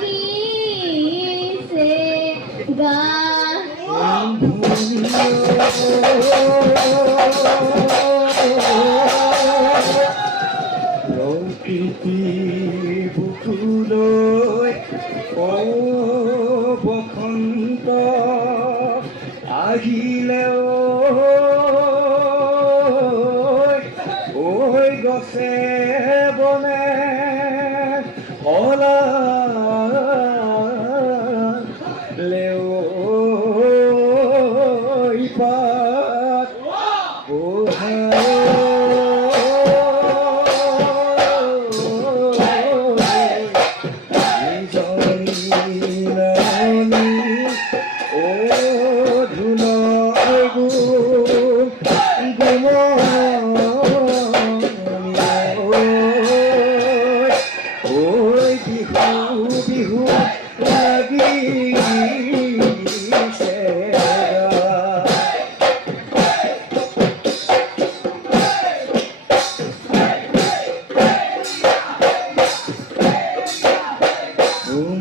লাগিছে গা প্ৰকৃতি বুকুলৈ বসন্ত আহিলে ঐ গছে বনে সলালে পাত বিহু লাগিছে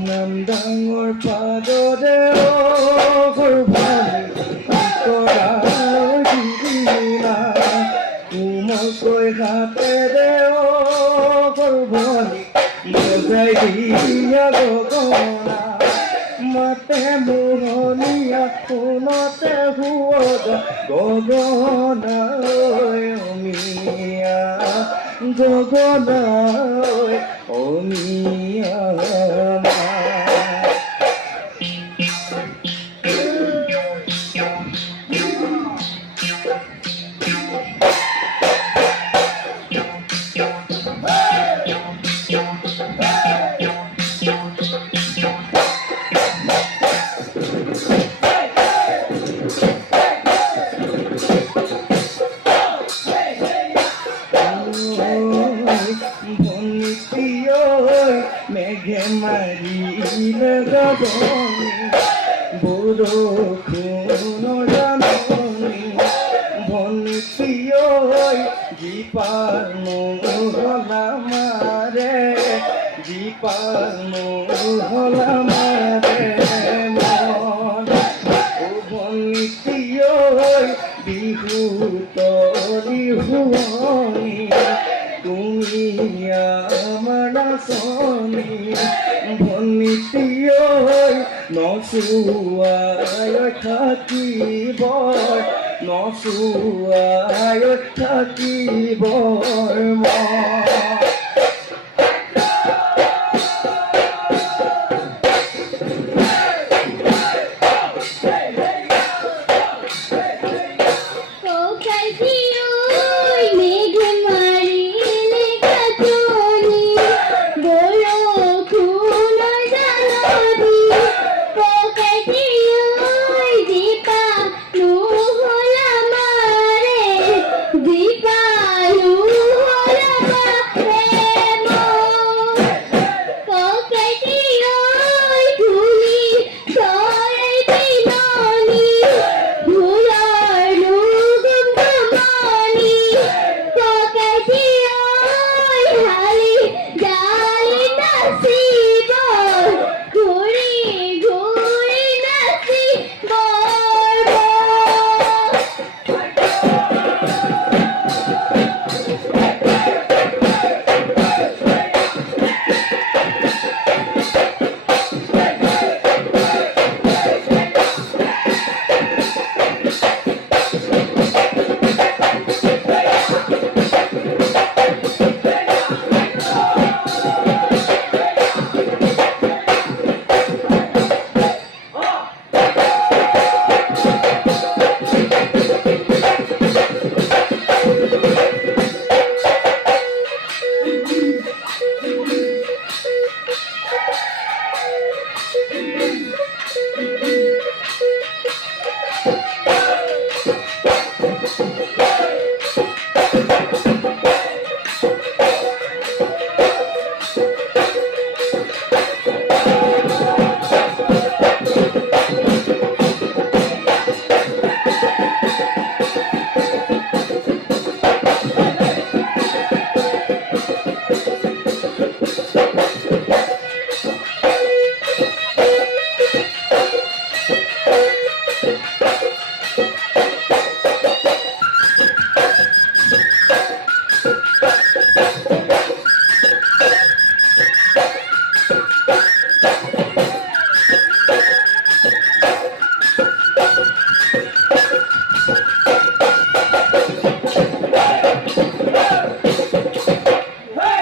নাম ডাঙৰ পাদৰে কোমলকৈ হাতেৰে ভনী বজাই দিয়া গগনা মাতে মোহনীয়া সোণতে সুৱদ গগনা অমিয়া গগনা অমিয়া মেঘে মাৰিলে গগনি বৰষুণৰ জাননী ভণ্টি জীপাল মোহলা মাৰে জীপাল মোহলা মাৰে মন ভণ্টি বিহু তলি শুৱনি তুমি আমাৰ নাচনি ভণ্টি নচুৱাই থাকিব নচুৱাই থাকিব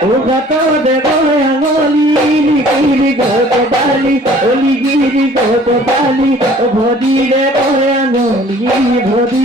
ও গত দেব আঙলি লিগিৰি গত বালি ও লিগিৰি গত বালি ও ভৰি ৰে আঙলি ভৰি